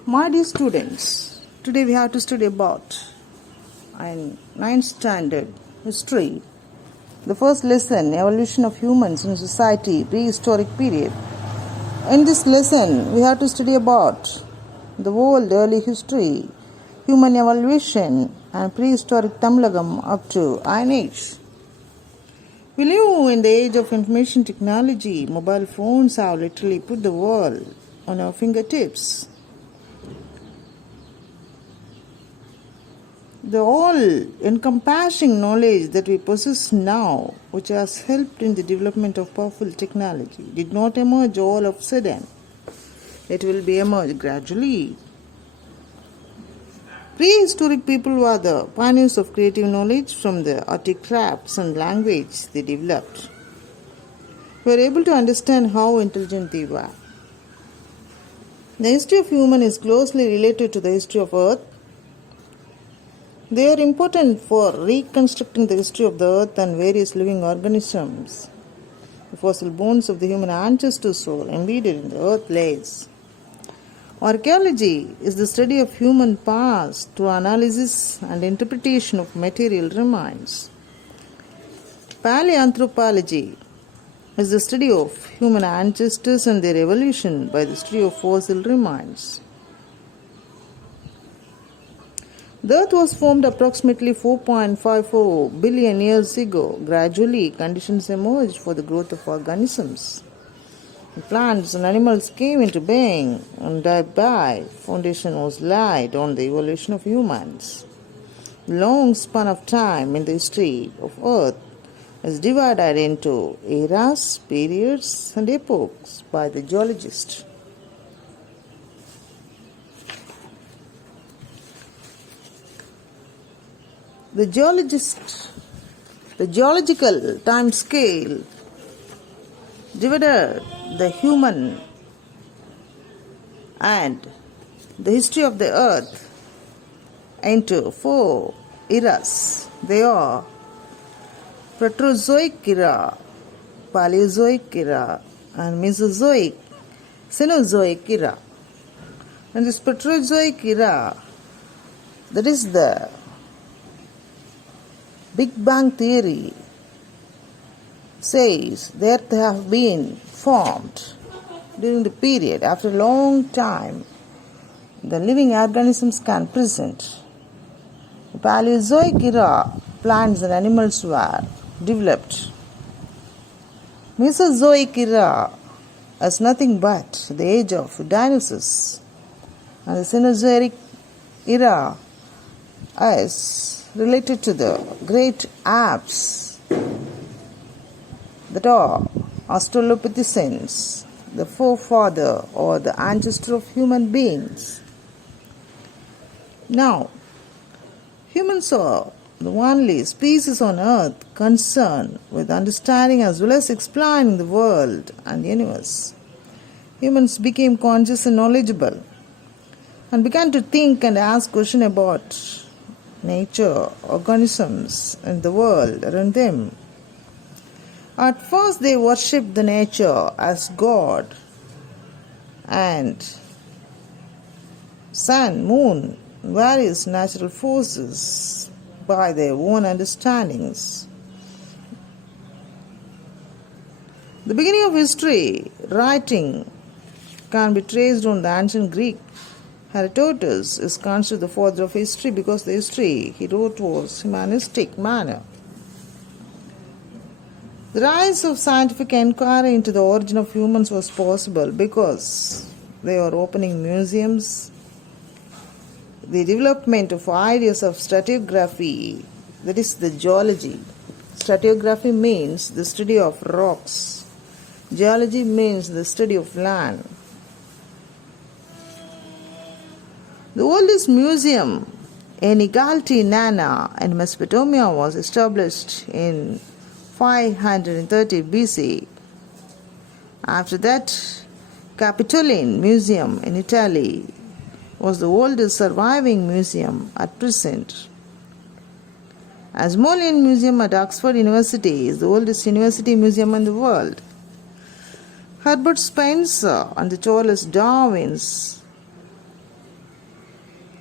My dear students, today we have to study about in 9th standard history. The first lesson, evolution of humans in society, prehistoric period. In this lesson, we have to study about the world early history, human evolution, and prehistoric Tamilagam up to Iron Age. We live in the age of information technology. Mobile phones have literally put the world on our fingertips. The all-encompassing knowledge that we possess now, which has helped in the development of powerful technology, did not emerge all of a sudden. It will be emerged gradually. Prehistoric people were the pioneers of creative knowledge from the artifacts and language they developed. We are able to understand how intelligent they were. The history of human is closely related to the history of Earth. They are important for reconstructing the history of the earth and various living organisms. The fossil bones of the human ancestors are embedded in the earth layers. Archaeology is the study of human past through analysis and interpretation of material remains. Paleoanthropology is the study of human ancestors and their evolution by the study of fossil remains. The earth was formed approximately 4.54 billion years ago. Gradually, conditions emerged for the growth of organisms. Plants and animals came into being, and thereby foundation was laid on the evolution of humans. The long span of time in the history of earth is divided into eras, periods, and epochs by the geologist. The geological time scale divided the human and the history of the earth into 4 eras. They are Proterozoic era, Paleozoic era, and Mesozoic, Cenozoic era. And this Proterozoic era, that is the Big Bang theory, says the earth have been formed during the period after a long time the living organisms can present. The Paleozoic era, plants and animals were developed. Mesozoic era is nothing but the age of dinosaurs, and the Cenozoic era is related to the great apes that are Australopithecines, the forefather or the ancestor of human beings. Now, humans are the only species on earth concerned with understanding as well as exploring the world and the universe. Humans became conscious and knowledgeable and began to think and ask questions about nature, organisms, and the world around them. At first, they worshipped the nature as God and sun, moon, various natural forces by their own understandings. The beginning of history writing can be traced on the ancient Greek. Herodotus is considered the father of history because the history he wrote was humanistic manner. The rise of scientific inquiry into the origin of humans was possible because they were opening museums. The development of ideas of stratigraphy, that is the geology. Stratigraphy means the study of rocks. Geology means the study of land. The oldest museum in Egalti Nana in Mesopotamia was established in 530 BC. After that, Capitoline Museum in Italy was the oldest surviving museum at present. Asmolean Museum at Oxford University is the oldest university museum in the world. Herbert Spencer and the Charles Darwin's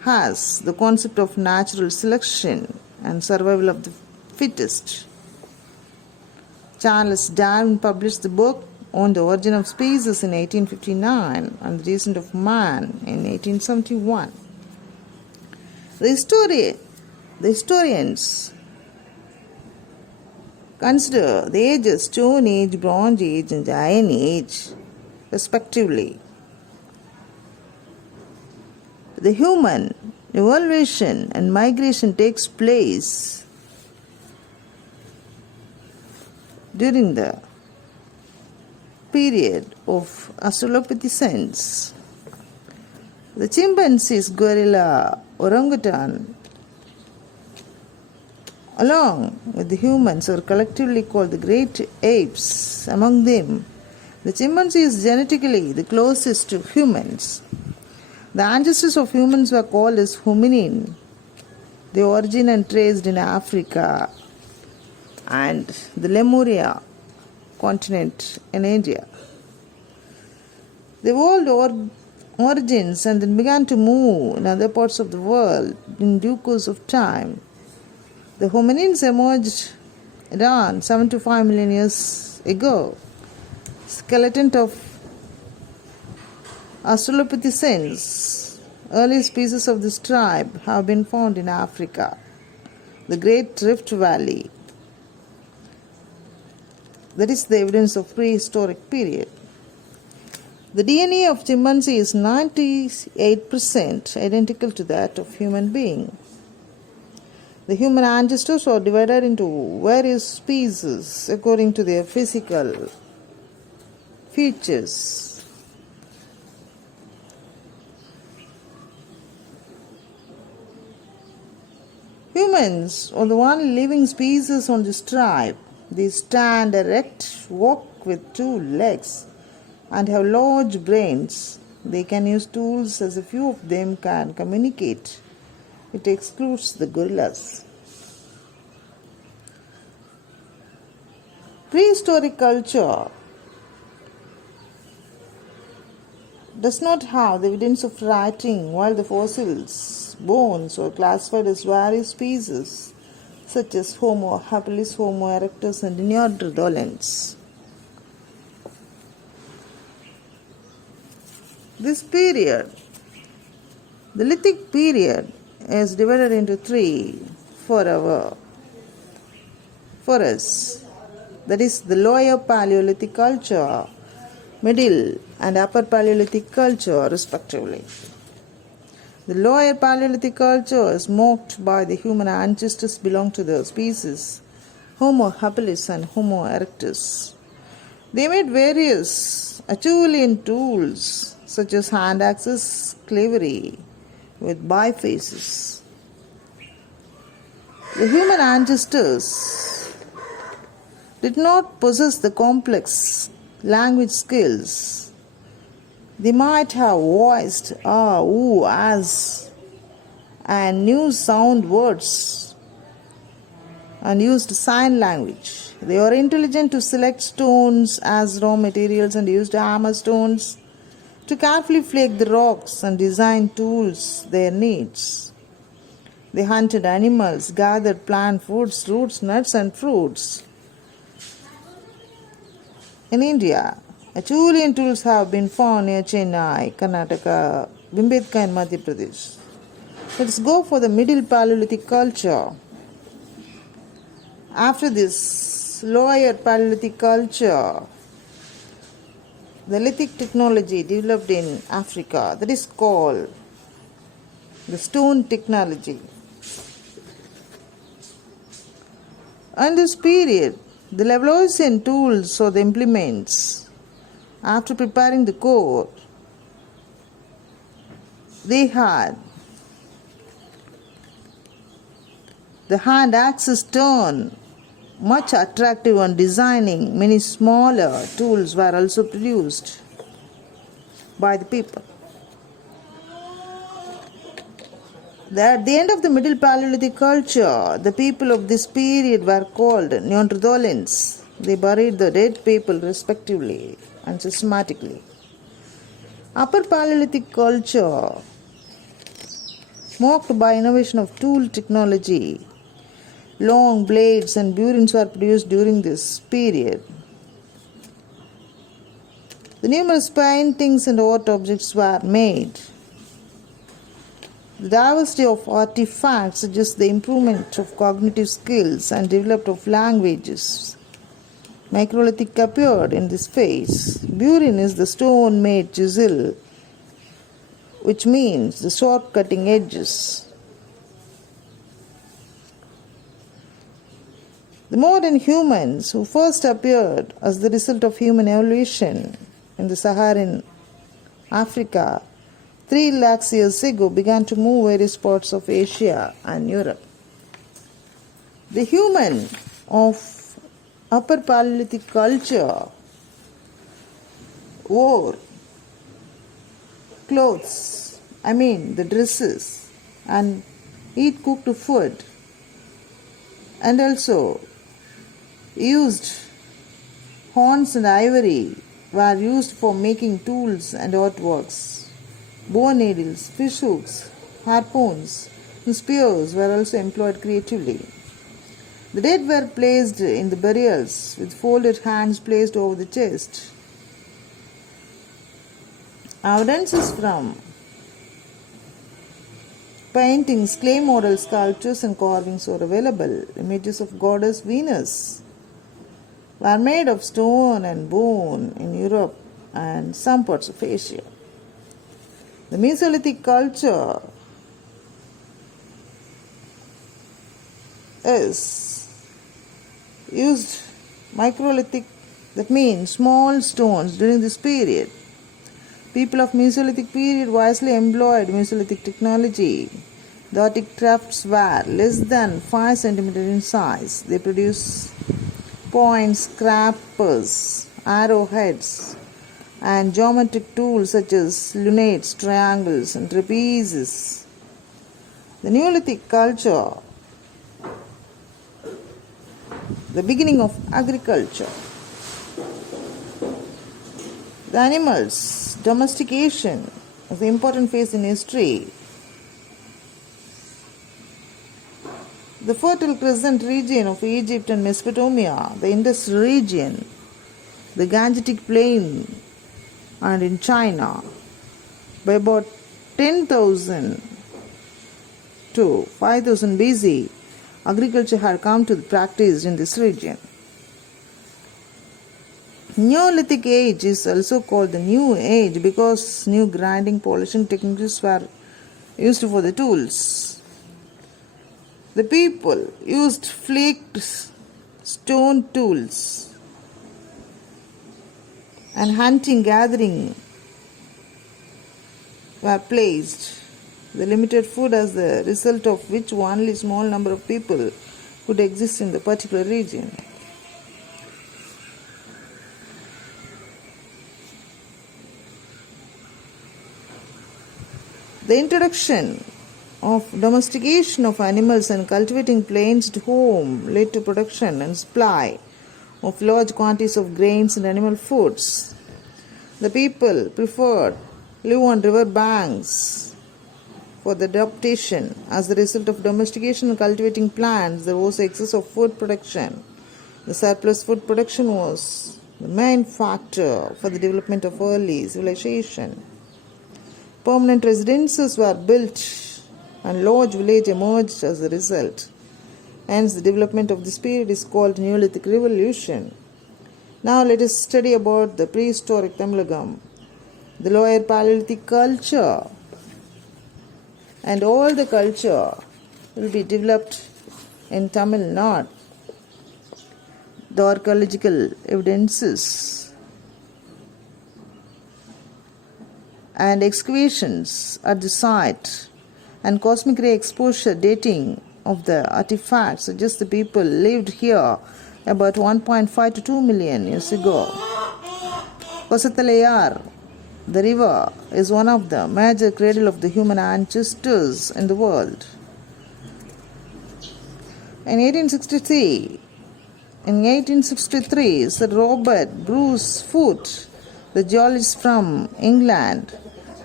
has the concept of natural selection and survival of the fittest. Charles Darwin published the book On the Origin of Species in 1859 and The Descent of Man in 1871. The historians consider the ages Stone Age, Bronze Age, and the Iron Age, respectively. The human evolution and migration takes place during the period of Australopithecines. The chimpanzees, gorilla, orangutan, along with the humans, are collectively called the great apes. Among them, the chimpanzee is genetically the closest to humans. The ancestors of humans were called as hominin. Their origin and traced in Africa and the Lemuria continent in India. They evolved origins and then began to move in other parts of the world in due course of time. The hominins emerged around 7 to 5 million years ago. Skeleton of Australopithecines, early species of this tribe, have been found in Africa, the Great Rift Valley. That is the evidence of prehistoric period. The DNA of chimpanzee is 98% identical to that of human being. The human ancestors are divided into various species according to their physical features. Humans are the only living species on this tribe. They stand erect, walk with 2 legs, and have large brains. They can use tools as a few of them can communicate. It excludes the gorillas. Prehistoric culture does not have the evidence of writing, while the fossils, bones, are classified as various species such as Homo habilis, Homo erectus, and Neanderthalans. This period, the lithic period, is divided into 3 for us. That is the lower Paleolithic culture, middle and upper Paleolithic culture, respectively. The lower Paleolithic culture is marked by the human ancestors belong to the species Homo habilis and Homo erectus. They made various Acheulean tools such as hand axes, cleavery with bifaces. The human ancestors did not possess the complex language skills. They might have voiced ooh, as, and knew sound words and used sign language. They were intelligent to select stones as raw materials and used hammer stones to carefully flake the rocks and design tools their needs. They hunted animals, gathered plant foods, roots, nuts, and fruits. In India, Acheulean tools have been found near Chennai, Karnataka, Bhimbetka, and Madhya Pradesh. Let's go for the Middle Paleolithic culture. After this lower Paleolithic culture, the lithic technology developed in Africa, that is called the stone technology. In this period, the Levalloisian tools or the implements, after preparing the core, they had the hand axes turn much attractive and designing. Many smaller tools were also produced by the people. At the end of the Middle Paleolithic culture, the people of this period were called Neanderthalans. They buried the dead people respectively and systematically. Upper Paleolithic culture, marked by innovation of tool technology. Long blades and burins were produced during this period. The numerous paintings and art objects were made. The diversity of artifacts suggests the improvement of cognitive skills and development of languages. Microlithic appeared in this phase. Burin is the stone-made chisel, which means the sharp cutting edges. The modern humans, who first appeared as the result of human evolution in the Saharan Africa 3 lakhs years ago, began to move various parts of Asia and Europe. The human of Upper Paleolithic culture wore clothes, the dresses, and eat cooked food, and also used horns and ivory were used for making tools and artworks. Bow needles, fish hooks, harpoons, and spears were also employed creatively. The dead were placed in the burials with folded hands placed over the chest. Evidences from paintings, clay model sculptures, and carvings were available. Images of goddess Venus were made of stone and bone in Europe and some parts of Asia. The Mesolithic culture is used microlithic, that means small stones, during this period. People of Mesolithic period wisely employed Mesolithic technology. The Arctic crafts were less than 5 cm in size. They produce points, scrapers, arrowheads, and geometric tools such as lunates, triangles, and trapezes. The Neolithic culture, the beginning of agriculture. The animals, domestication is an important phase in history. The Fertile Crescent region of Egypt and Mesopotamia, the Indus region, the Gangetic Plain, and in China, by about 10,000 to 5,000 BC, agriculture had come to be practiced in this region. Neolithic age is also called the New Age because new grinding, polishing techniques were used for the tools. The people used flaked stone tools, and hunting, gathering were placed. The limited food as the result of which only a small number of people could exist in the particular region. The introduction of domestication of animals and cultivating plains at home led to production and supply of large quantities of grains and animal foods. The people preferred live on river banks for the adaptation. As the result of domestication and cultivating plants, there was excess of food production. The surplus food production was the main factor for the development of early civilization. Permanent residences were built and large villages emerged as a result. Hence, the development of this period is called Neolithic Revolution. Now let us study about the prehistoric Tamilagam, the lower Paleolithic culture, and all the culture will be developed in Tamil Nadu. The archaeological evidences and excavations at the site and cosmic ray exposure dating of the artifacts suggest the people lived here about 1.5 to 2 million years ago. Kosatalayar, the river, is one of the major cradle of the human ancestors in the world. In 1863, Sir Robert Bruce Foote, the geologist from England,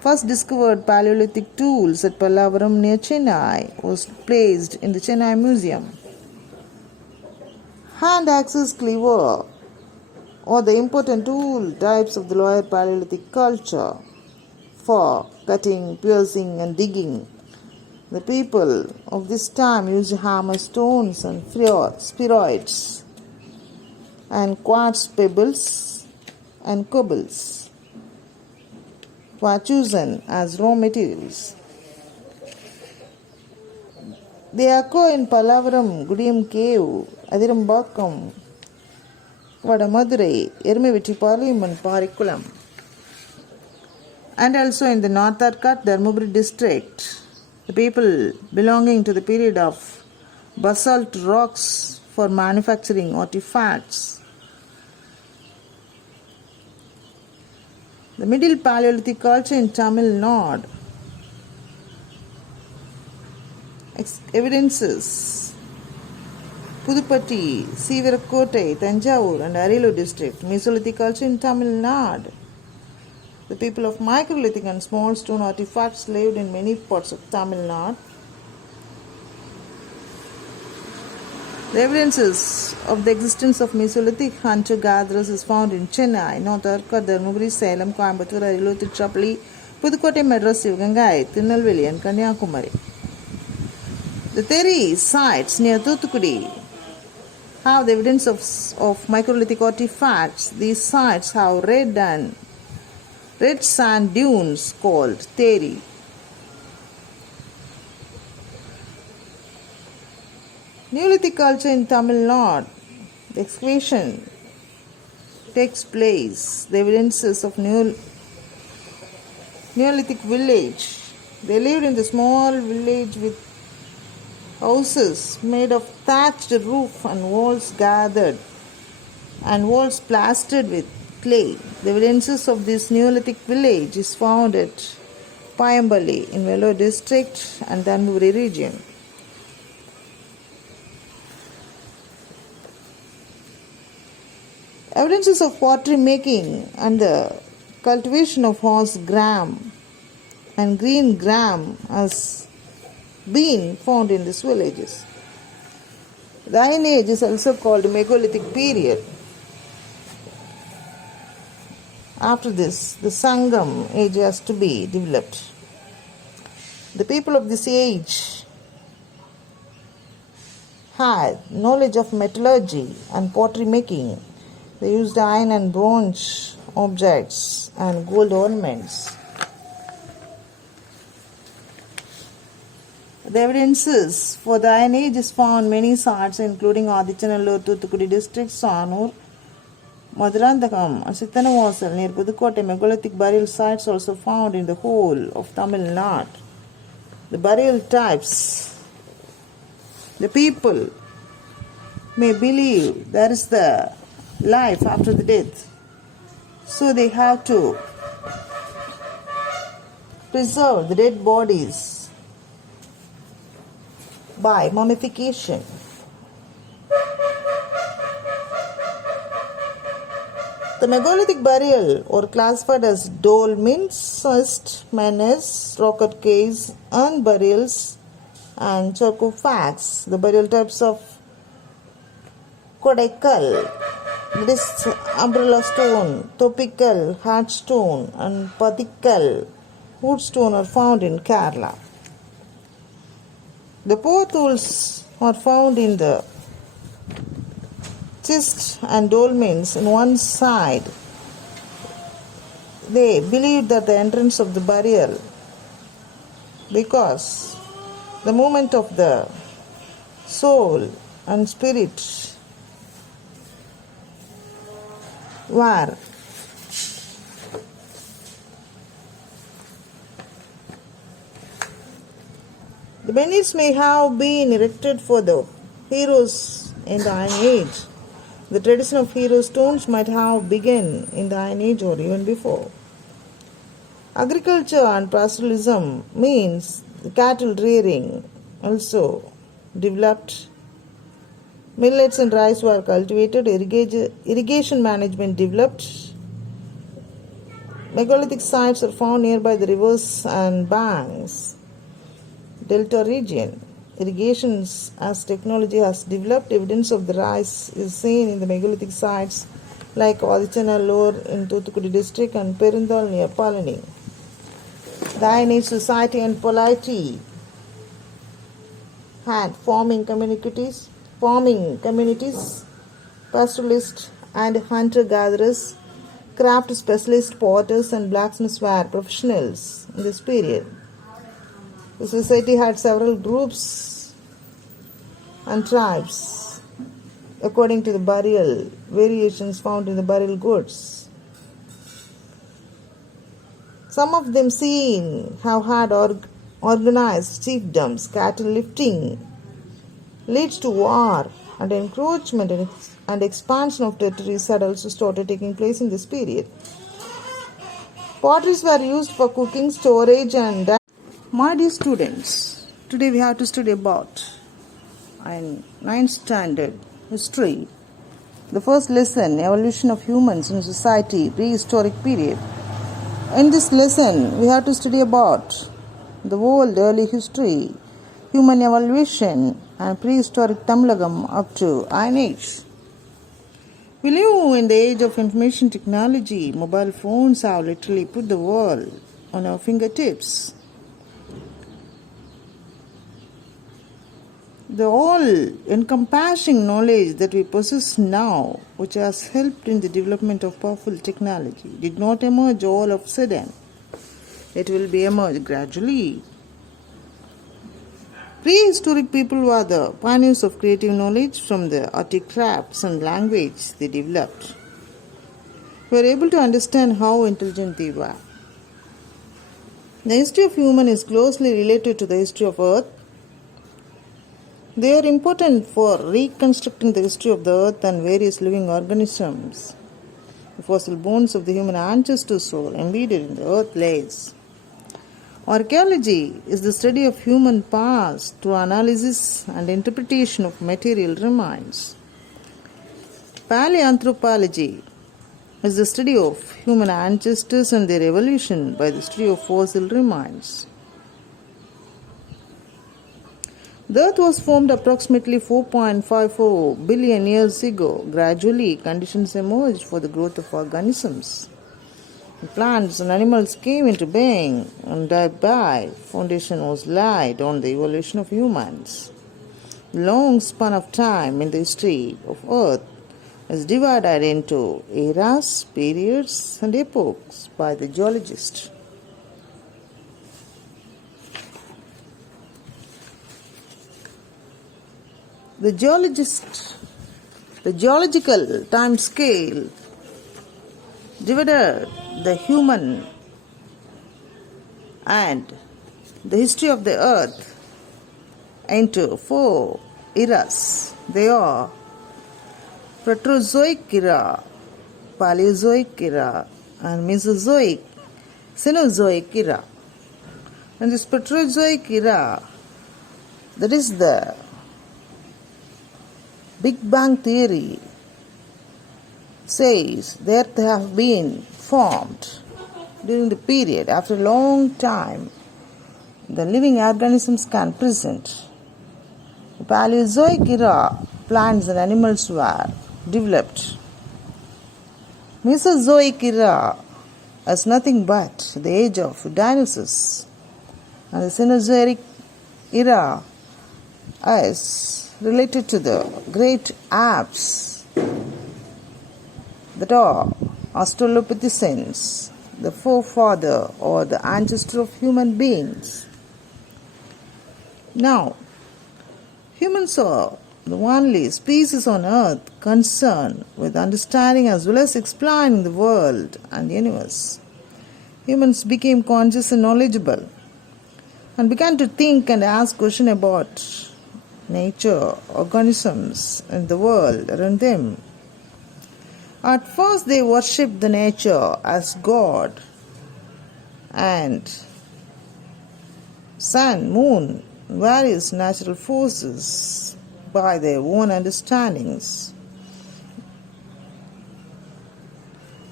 first discovered Paleolithic tools at Pallavaram near Chennai was placed in the Chennai Museum. Hand axes cleaver or the important tool types of the lower Paleolithic culture for cutting, piercing and digging. The people of this time used hammer stones and spheroids and quartz pebbles and cobbles were chosen as raw materials. They occur in Pallavaram, Gudiyam Cave, Adirambakam, Vadamadurai, Ermiveti Parliament, Parikulam, and also in the North Arcot, Dharmaburi district. The people belonging to the period of basalt rocks for manufacturing artifacts. The Middle Paleolithic culture in Tamil Nadu. Evidences: Pudupatti, Sivarakotai, Tanjavur and Arilu district. Mesolithic culture in Tamil Nadu. The people of microlithic and small stone artifacts lived in many parts of Tamil Nadu. The evidences of the existence of Mesolithic hunter-gatherers is found in Chennai, North Arcot, Dharmaburi, Salem, Coimbatore, Arilu, Tiruchirappalli, Pudukkottai, Madras, Sivagangai, Tirunelveli and Kanyakumari. The Theri sites near Thoothukudi have the evidence of microlithic artifacts. These sites have red sand dunes called Theri. Neolithic culture in Tamil Nadu. The excavation takes place. The evidences of Neolithic village. They lived in the small village with houses made of thatched roof and walls plastered with clay. The evidences of this Neolithic village is found at Payambali in Vellore district and Dhanburi region. Evidences of pottery making and the cultivation of horse gram and green gram has been found in these villages. The Iron Age is also called Megalithic period. After this, the Sangam age has to be developed. The people of this age had knowledge of metallurgy and pottery making. They used iron and bronze objects and gold ornaments. The evidences for the Iron Age is found many sites including Adichanallur, Thoothukudi district, Sanur, Maduranthakam and Sittanavasal near Pudukkottai. Megalithic burial sites also found in the whole of Tamil Nadu. The burial types. The people may believe there is the life after the death. So they have to preserve the dead bodies by mummification. The megalithic burial were classified as dolmens, cist, menes, rocket caves, urn burials, and sarcophags. The burial types of Kodaikal, that is umbrella stone, topical, heart stone, and pathikal, wood stone are found in Kerala. The poor tools are found in the chest and dolmens in one side. They believed that the entrance of the burial, because the movement of the soul and spirit were the menhirs may have been erected for the heroes in the Iron Age. The tradition of hero stones might have begun in the Iron Age or even before. Agriculture and pastoralism means the cattle rearing also developed. Millets and rice were cultivated. Irrigation management developed. megalithic sites are found nearby the rivers and banks, delta region. Irrigations as technology has developed, evidence of the rise is seen in the megalithic sites like Adichanallur in Thoothukudi district and Perundal near Palani. The Iron Age society and polity had farming communities, pastoralists and hunter-gatherers, craft specialists, potters and blacksmiths were professionals in this period. The society had several groups and tribes according to the burial variations found in the burial goods. Some of them seen have had organized chiefdoms, cattle lifting leads to war, and encroachment and expansion of territories had also started taking place in this period. Potteries were used for cooking, storage and... My dear students, today we have to study about in 9th standard history. The first lesson, evolution of humans in society, prehistoric period. In this lesson, we have to study about the world early history, human evolution and prehistoric Tamilagam up to Iron Age. We live in the age of information technology. Mobile phones have literally put the world on our fingertips. The all-encompassing knowledge that we possess now, which has helped in the development of powerful technology, did not emerge all of a sudden. It will be emerged gradually. Prehistoric people were the pioneers of creative knowledge from the artifacts and language they developed. We are able to understand how intelligent they were. The history of human is closely related to the history of Earth. They are important for reconstructing the history of the Earth and various living organisms. The fossil bones of the human ancestors are embedded in the Earth layers. Archaeology is the study of human past through analysis and interpretation of material remains. Paleoanthropology is the study of human ancestors and their evolution by the study of fossil remains. The Earth was formed approximately 4.54 billion years ago. Gradually, conditions emerged for the growth of organisms. Plants and animals came into being, and thereby foundation was laid on the evolution of humans. The long span of time in the history of Earth is divided into eras, periods, and epochs by the geologist. The geological time scale divided the human and the history of the Earth into 4 eras. They are Proterozoic era, Paleozoic era, and Mesozoic, Cenozoic era. And this Proterozoic era, that is the Big Bang theory, says the Earth have been formed during the period after a long time the living organisms can present. The Paleozoic era, plants and animals were developed. Mesozoic era is nothing but the age of dinosaurs, and the Cenozoic era is related to the great apes that are Australopithecines, the forefather or the ancestor of human beings. Now, humans are the only species on earth concerned with understanding as well as exploring the world and the universe. Humans became conscious and knowledgeable and began to think and ask questions about nature, organisms, and the world around them. At first, they worshipped the nature as God and sun, moon, various natural forces by their own understandings.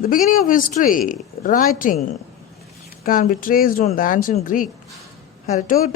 The beginning of history writing can be traced on the ancient Greek Herodotus.